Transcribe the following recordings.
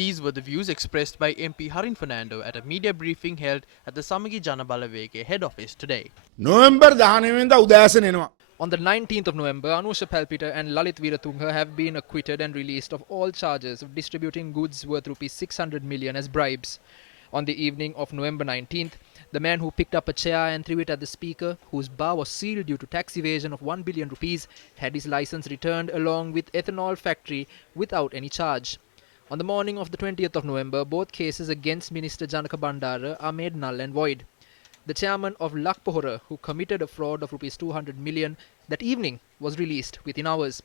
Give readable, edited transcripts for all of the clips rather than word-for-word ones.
These were the views expressed by MP Harin Fernando at a media briefing held at the Samagi Jana Balawege head office today. November 19 වෙනිදා උදෑසන එනවා. On the 19th of November, Anusha Palpita and Lalit Veeratunga have been acquitted and released of all charges of distributing goods worth rupees 600 million as bribes. On the evening of November 19th, the man who picked up a chair and threw it at the speaker, whose bar was sealed due to tax evasion of 1 billion rupees, had his license returned along with ethanol factory without any charge. On the morning of the 20th of November, both cases against Minister Janaka Bandara are made null and void. The chairman of Lakpohora, who committed a fraud of rupees 200 million that evening, was released within hours.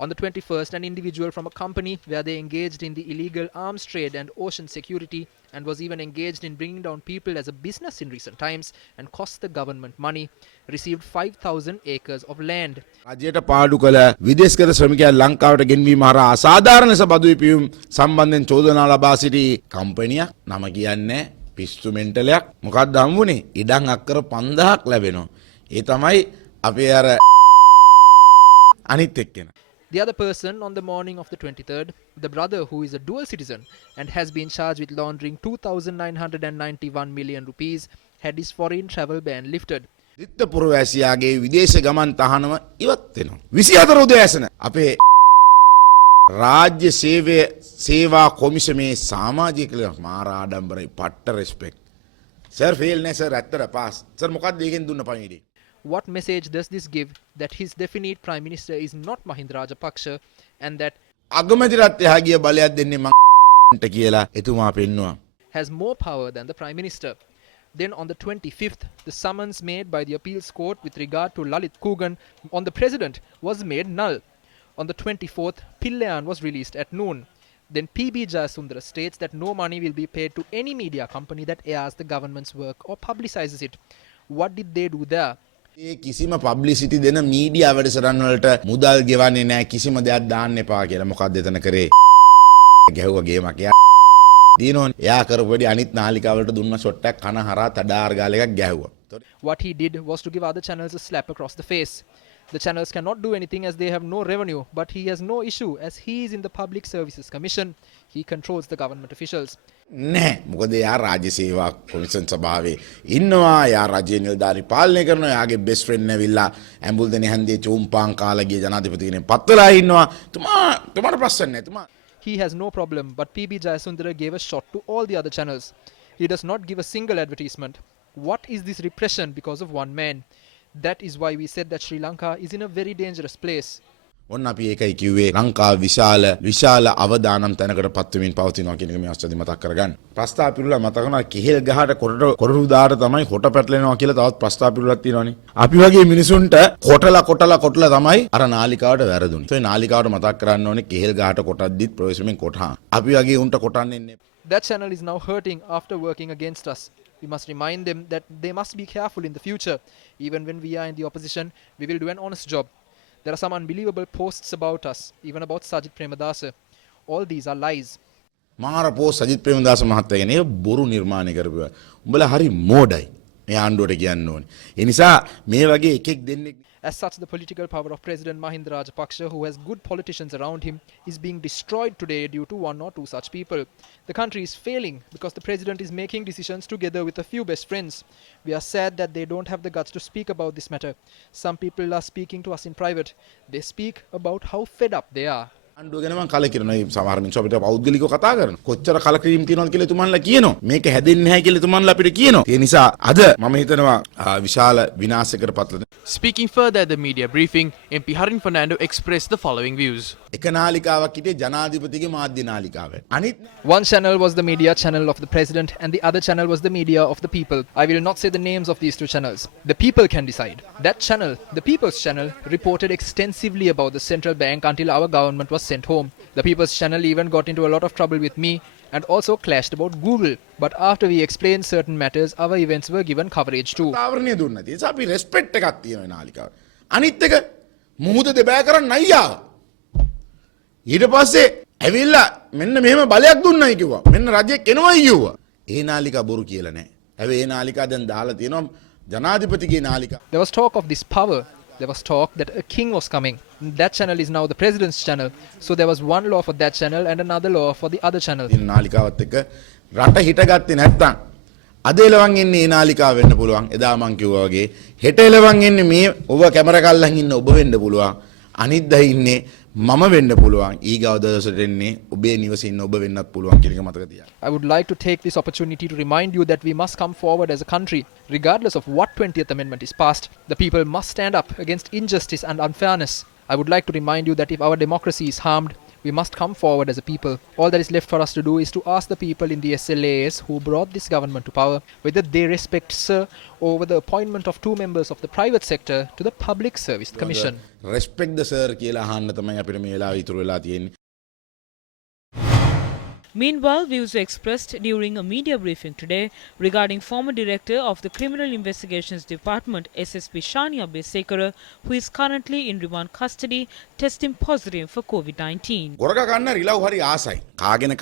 On the 21st, an individual from a company where they engaged in the illegal arms trade and ocean security and was even engaged in bringing down people as a business in recent times and cost the government money, received 5,000 acres of land. රජයට පාඩු කළ විදේශගත ශ්‍රමිකයන් ලංකාවට ගෙන්වීම හරහා අසාධාරණ ලෙස බදු විපියුම් සම්බන්ධයෙන් චෝදනා ලබා සිටි කම්පැනියක් නම කියන්නේ පිස්සු මෙන්ටලයක් මොකක්ද හම්බුනේ ඉඩම් අක්කර 5000ක් ලැබෙනවා. ඒ තමයි අපේ අර අනිත් එක්කෙනා. The other person on the morning of the 23rd, the brother who is a dual citizen and has been charged with laundering 2,991 million rupees, had his foreign travel ban lifted. දිත්ත පුරවැසියාගේ විදේශ ගමන් තහනම ඉවත් වෙනවා. 24 උදෑසන අපේ රාජ්‍ය සේවා කොමිසමේ සමාජිකල මාර ආඩම්බරයි පට්ට රෙස්පෙක්ට්. සර් ෆේල් නේ සර් ඇත්තට පාස්. සර් මොකක්ද ඒකෙන් දුන්න පණිවිඩය? What message does this give that his definite prime minister is not Mahinda Rajapaksa and that අගමැතිරත් එහා ගිය බලයක් දෙන්නේ මං කියලා එතුමා පෙන්නවා. has more power than the prime minister? Then on the 25th, the summons made by the appeals court with regard to Lalit Kugan on the president was made null. On the 24th, Pillayan was released at noon. Then PB Jayasundara states that no money will be paid to any media company that airs the government's work or publicizes it. What did they do there? ඒ කිසිම publicity දෙන media වැඩසටහන් වලට මුදල් ගෙවන්නේ නැහැ කිසිම දෙයක් දාන්න එපා කියලා මොකක්ද එතන කරේ ගැහුවා ගේමක් යා දිනෝන් එයා කරපු වැඩි අනිත් නාලිකාවලට දුන්න ෂොට් එකක් කන හරහා තඩාර් ගාල එකක් ගැහුවා. What he did was to give other channels a slap across the face. The channels cannot do anything as they have no revenue, but he has no issue as he is in the Public Services Commission. He controls the government officials. නෑ මොකද එයා රාජ්‍ය සේවා commission සභාවේ ඉන්නවා එයා රජයේ නිලධාරි පාලනය කරනවා එයාගේ බෙස්ට් ෆ්‍රෙන්ඩ් ඇවිල්ලා ඇඹුල් දෙනේ හන්දියේ චූම්පාන් කාලා ගිය ජනාධිපති කෙනෙක් පත්වලා ඉන්නවා තුමාට ප්‍රශ්න නැහැ තුමා. He has no problem, but PB Jayasundara gave a shot to all the other channels. He does not give a single advertisement. What is this repression because of one man? That is why we said that Sri Lanka is in a very dangerous place. ඔන්න අපි ඒකයි කිව්වේ ලංකාව විශාල අවදානම් තැනකට පත් වෙමින් පවතිනවා කියන එක මේ අවස්ථාවේ මතක් කරගන්න. ප්‍රස්තාව පිරුලා මතක කරනවා කෙහෙල් ගහට කොරරු දාට තමයි කොට පැටලෙනවා කියලා තවත් ප්‍රස්තාව පිරුලක් තියෙනවානේ. අපි වගේ මිනිසුන්ට කොටලා තමයි අර නාලිකාවට වැරදුනේ. ඒ නාලිකාවට මතක් කරන්න ඕනේ කෙහෙල් ගහට කොටද්දිත් ප්‍රවේශමෙන් කොටහා. අපි වගේ උන්ට කොටන්නේ නැහැ. That channel is now hurting after working against us. We must remind them that they must be careful in the future. Even when we are in the opposition, we will do an honest job. There are some unbelievable posts about us, even about Sajid Premadasa. All these are lies. මාර පෝස් සජිත් ප්‍රේමදාස මහත්තයා ගැන ඒ බොරු නිර්මාණය කරපුවා. උඹලා හරි මෝඩයි. මේ ආණ්ඩුවට කියන්න ඕනේ. ඒ නිසා මේ වගේ එකෙක් දෙන්නෙක් As such, the political power of President Mahinda Rajapaksa, who has good politicians around him, is being destroyed today due to one or two such people. The country is failing because the president is making decisions together with a few best friends. We are sad that they don't have the guts to speak about this matter. Some people are speaking to us in private. They speak about how fed up they are. ආණ්ඩුව ගැන මම කලකිරෙනවා. මේ සමහර මිනිස්සු අපිට පෞද්ගලිකව කතා කරනවා. කොච්චර කලකිරීම තියෙනවද කියලා තුමන්ලා කියනවා. මේක හැදෙන්නේ නැහැ කියලා තුමන්ලා අපිට කියනවා. ඒ නිසා අද මම හිතනවා විශාල විනාශයකට පත්වන. Speaking further at the media briefing, MP Harin Fernando expressed the following views. එක නාලිකාවක් හිටියේ ජනාධිපතිගේ මාධ්‍ය නාලිකාව. අනිත් One channel was the media channel of the president and the other channel was the media of the people. I will not say the names of these two channels. The people can decide. That channel, the People's Channel, reported extensively about the central bank until our government was sent home. The People's Channel even got into a lot of trouble with me and also clashed about Google. But after we explained certain matters, our events were given coverage too. තාවරණය දුන්නා. ඒ නිසා අපි respect එකක් තියෙනවා නාලිකාව. අනිත් එක මුහුද දෙබෑ කරන්න අයියා. ඊට පස්සේ ඇවිල්ලා මෙන්න මෙහෙම බලයක් දුන්නයි කිව්වා. මෙන්න රජෙක් එනවයි කිව්වා. ඒ නාලිකා බොරු කියලා නෑ. හැබැයි ඒ නාලිකා දැන් දාලා තියෙනවා ජනාධිපතිගේ නාලිකා. There was talk of this power There was talk that a king was coming. That channel is now the president's channel. So there was one law for that channel and another law for the other channel. ඉන්න නාලිකාවත් එක්ක රට හිටගත්තේ නැත්තම් අද එලවන් ඉන්නේ ඒ නාලිකාව වෙන්න පුළුවන්. එදා මං කිව්වා වගේ හෙට එලවන් ඉන්නේ මේ ඔබ කැමරා කල්ලන් ඉන්න ඔබ වෙන්න පුළුවන්. අනිද්දා ඉන්නේ මම වෙන්න පුළුවන්. ඊගාව දවසට එන්නේ ඔබේ නිවසේ ඉන්න ඔබ වෙන්නත් පුළුවන් කියන එක මතක තියාගන්න. I would like to take this opportunity to remind you that we must come forward as a country. Regardless of what 20th Amendment is passed, the people must stand up against injustice and unfairness. I would like to remind you that if our democracy is harmed, we must come forward as a people. All that is left for us to do is to ask the people in the SLAs who brought this government to power whether they respect Sir over the appointment of 2 members of the private sector to the Public Service Commission. respect the sir කියලා අහන්න තමයි අපිට මේ වෙලාවේ ඉතුරු වෙලා තියෙන්නේ. Meanwhile, views were expressed during a media briefing today regarding former director of the Criminal Investigations Department, SSP Shania Besekara, who is currently in remand custody, testing positive for COVID-19. ගොරක කන්න රිලව් හරි ආසයි. කාගෙන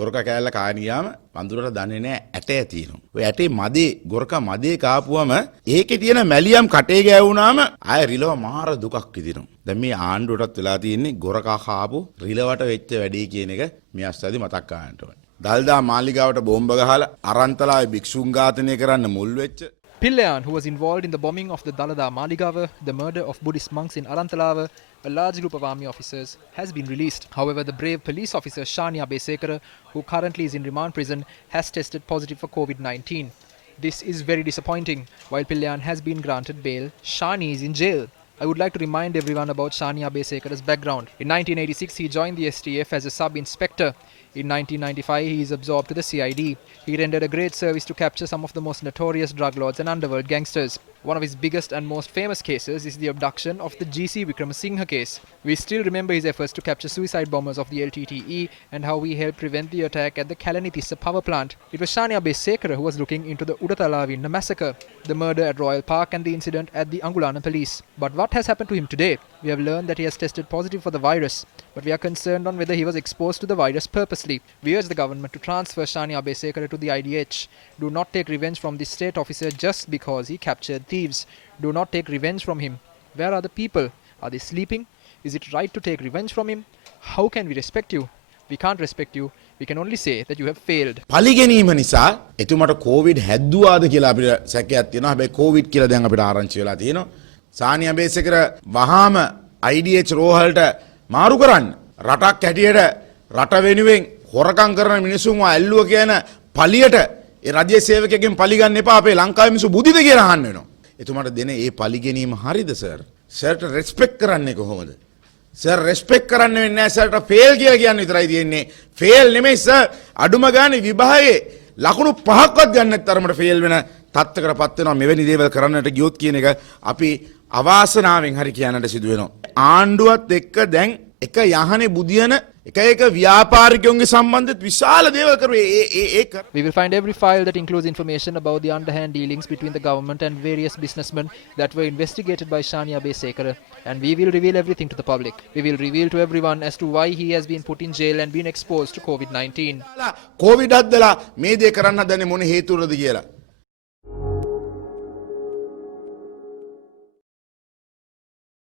ගොරක කෑල්ල කාගෙන ගියාම වඳුරට දන්නේ නැහැ ඇටය තියෙනවා. ඔය ඇටේ මදේ ගොරක මදේ කාපුවම ඒකේ තියෙන මැලියම් කටේ ගෑවුනාම ආය රිලව මාර දුකක් විඳිනවා. දැන් මේ ආණ්ඩුවටත් වෙලා තියෙන්නේ ගොරකා කාපු රිලවට වෙච්ච වැඩේ කියන එක මේ අස්සාදී මතක් කරගන්න ඕනේ. දල්දා මාලිගාවට බෝම්බ ගහලා අරන්තලාවේ භික්ෂුන් ඝාතනය කරන්න මුල් වෙච්ච Pillayan, who was involved in the bombing of the Dalada Maligava, the murder of Buddhist monks in Arantalava, a large group of army officers, has been released. However, the brave police officer Shania Besekara, who currently is in remand prison, has tested positive for COVID-19. This is very disappointing. While Pillayan has been granted bail, Shani is in jail. I would like to remind everyone about Shania Besekara's background. In 1986, he joined the STF as a sub-inspector. In 1995, he is absorbed to the CID. He rendered a great service to capture some of the most notorious drug lords and underworld gangsters. One of his biggest and most famous cases is the abduction of the GC Vikramasinghe case. We still remember his efforts to capture suicide bombers of the LTTE and how he helped prevent the attack at the Kalanithissa power plant. It was Shania Besekara who was looking into the Udatalavinna massacre, the murder at Royal Park and the incident at the Angulana police. But what has happened to him today? We have learned that he has tested positive for the virus, but we are concerned on whether he was exposed to the virus purposely. We urge the government to transfer Shania Besekara to the IDH. Do not take revenge from this state officer just because he captured thieves. Do not take revenge from him. Where are the people? Are they sleeping? Is it right to take revenge from him? How can we respect you? We can't respect you. We can only say that you have failed. පලිගැනීම නිසා එතුමට Covid හැද්දුවාද කියලා අපිට සැකයක් තියෙනවා. හැබැයි Covid කියලා දැන් අපිට ආරංචි වෙලා තියෙනවා. සානියා බේසකර වහාම IDH රෝහලට මාරු කරන්න. රටක් හැටියට රට වෙනුවෙන් හොරකම් කරන මිනිසුන්ව ඇල්ලුව කියන පලියට ඒ රජයේ සේවකයෙක්ගෙන් පලි ගන්න එපා අපේ ලංකාවේ මිනිස්සු බුදිද කියලා අහන්න වෙනවා. එතුමාට දෙන ඒ පලිගැනීම හරිද සර්? සර්ට රෙස්පෙක්ට් කරන්නේ කොහොමද? සර් රෙස්පෙක්ට් කරන්න වෙන්නේ නැහැ සර්ට ෆේල් කියලා කියන්න විතරයි තියෙන්නේ. ෆේල් නෙමෙයි සර්. අඩුම ගානේ විභාගයේ ලකුණු 5ක්වත් ගන්න නැති තරමට ෆේල් වෙන තත්ත්වයකටපත් වෙනවා මෙවැනි දේවල් කරන්නට ගියොත් කියන එක අපි අවාසනාවෙන් හරි කියන්නට සිදු වෙනවා. ආණ්ඩුවත් එක්ක දැන් එක යහනේ බුදියන එක ව්‍යාපාරිකයන්ගේ සම්බන්ධත් විශාල දේවල් කරුවේ ඒක. We will find every file that includes information about the underhand dealings between the government and various businessmen that were investigated by Shania Besekara, and we will reveal everything to the public. We will reveal to everyone as to why he has been put in jail and been exposed to COVID-19. Covid අද්දලා මේ දේ කරන්න හදන්නේ මොන හේතුවලද කියලා.